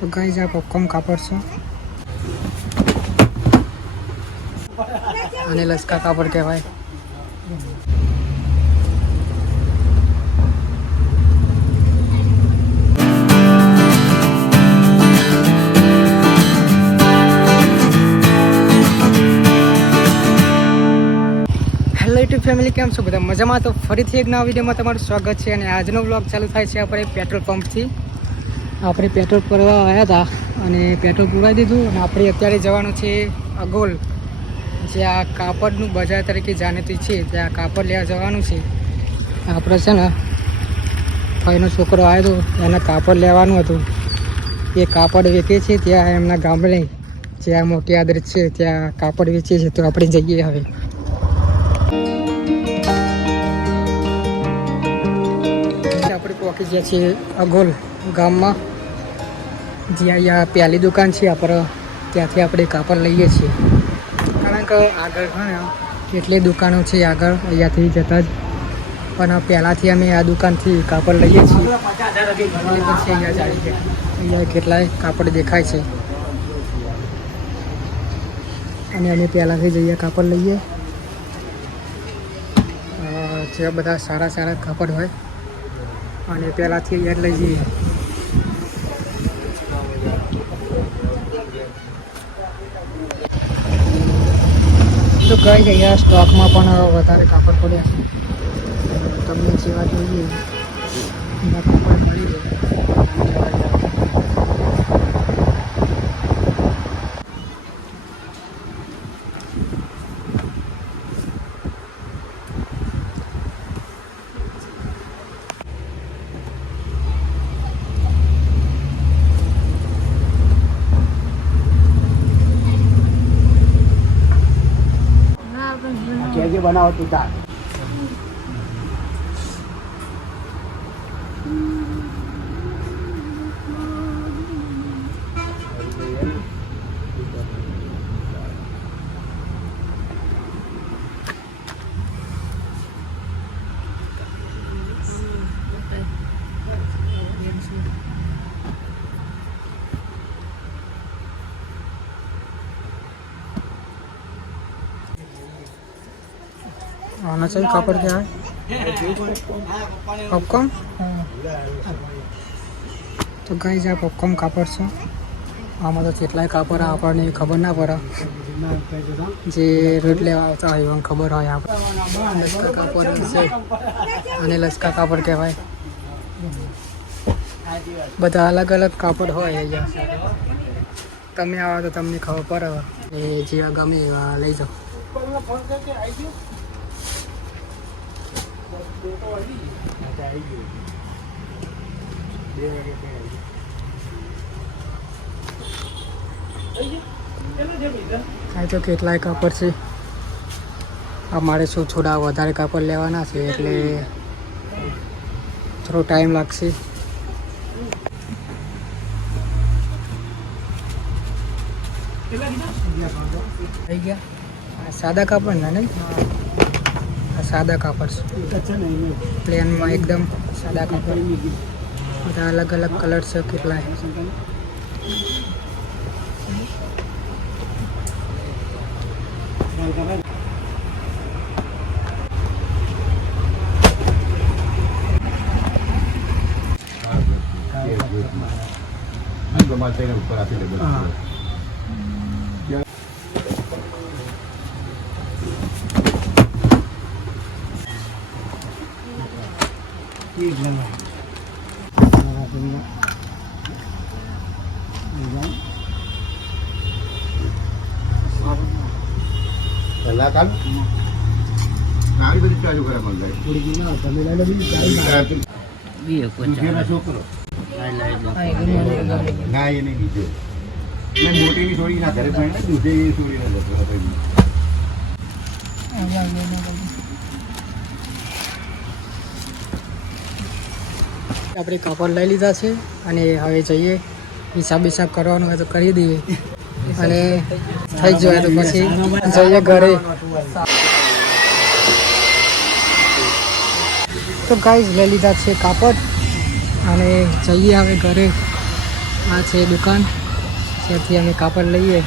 તો ગાઈઝ આ પોપકોર્ન કાપડ છે અને લસકા કાપડ કહેવાય. હેલો યુટ્યુબ ફેમિલી, કેમ છો બધા? મજામાં? તો ફરીથી એક નવા વિડીયોમાં તમારું સ્વાગત છે. અને આજનો વ્લોગ ચાલુ થાય છે આપણે પેટ્રોલ પંપથી. આપણે પેટ્રોલ ભરવા આવ્યા હતા અને પેટ્રોલ પુરાવી દીધું. અને આપણે અત્યારે જવાનું છે અગોલ, જે આ કાપડનું બજાર તરીકે જાણીતું છે. ત્યાં કાપડ લેવા જવાનું છે. આપણે છે ને ભાઈનો છોકરો આવ્યો હતો, એને કાપડ લેવાનું હતું. એ કાપડ વેચે છે ત્યાં એમના ગામડે, જ્યાં મોટી આદત છે ત્યાં કાપડ વેચે છે. તો આપણે જઈએ હવે. આપણે પહોંચી ગયા છીએ અગોલ ગામમાં, જ્યાં અહીંયા પહેલી દુકાન છે આપણે, ત્યાંથી આપણે કાપડ લઈએ છીએ. કારણ કે આગળ કેટલી દુકાનો છે આગળ, અહીંયાથી જતા જ. પણ પહેલાંથી અમે આ દુકાનથી કાપડ લઈએ છીએ. એટલે પછી અહીંયા ચાલી ગયા. અહીંયા કેટલાય કાપડ દેખાય છે અને અમે પહેલાંથી જઈએ કાપડ લઈએ. જે બધા સારા સારા કાપડ હોય અને પહેલાંથી અહીંયા લઈ જઈએ. તો કઈ અહીંયા સ્ટોકમાં પણ વધારે કાપડ પડ્યા છે. તમને જેવા જોઈએ એવા કાપડ મળી જાય. જે બનાવો તું ચાલ. आना चाहिए कापड़ क्या है पॉपकॉर्न. તો ગાઈઝ આ પોપકોર્ન કાપડ છે. આમાં તો કેટલાય કાપડ આપણને ખબર ના પડે, જે રોડ લેવા આવતા હોય એમને ખબર હોય. આપણે લસકા કાપડ છે અને લસકા કાપડ કહેવાય. બધા અલગ અલગ કાપડ હોય અહીંયા. તમે આવો તો તમને ખબર પડે, એ જેવા ગમે એવા લઈ જાઓ. આ તો કેટલાય કાપડ છે. અમારે શું થોડા વધારે કાપડ લેવાના છે એટલે થોડો ટાઈમ લાગશે. થઈ ગયા આ સાદા કાપડ ના નહીં, આ સાદા કાપડ છે પ્લેનમાં, એકદમ સાદા કાપડ. બધા અલગ અલગ કલર છે કેટલાય. ઉપર આપી દે. કલાકાર આવી બધી ચાલુ કરે મંગાઈ છોકરો ના એ નહીં બીજો મોટીની છોડી ના ઘરે પણ દૂધે છોડી ના જતો. આપણે કાપડ લઈ લીધા છે અને હવે જઈએ. હિસાબ કરવાનો હોય તો કરી દઈએ અને થઈ જાય તો પછી જઈએ ઘરે. તો ગાઈઝ લઈ લીધા છે કાપડ અને જઈએ હવે ઘરે. આ છે દુકાન જ્યાંથી અમે કાપડ લઈએ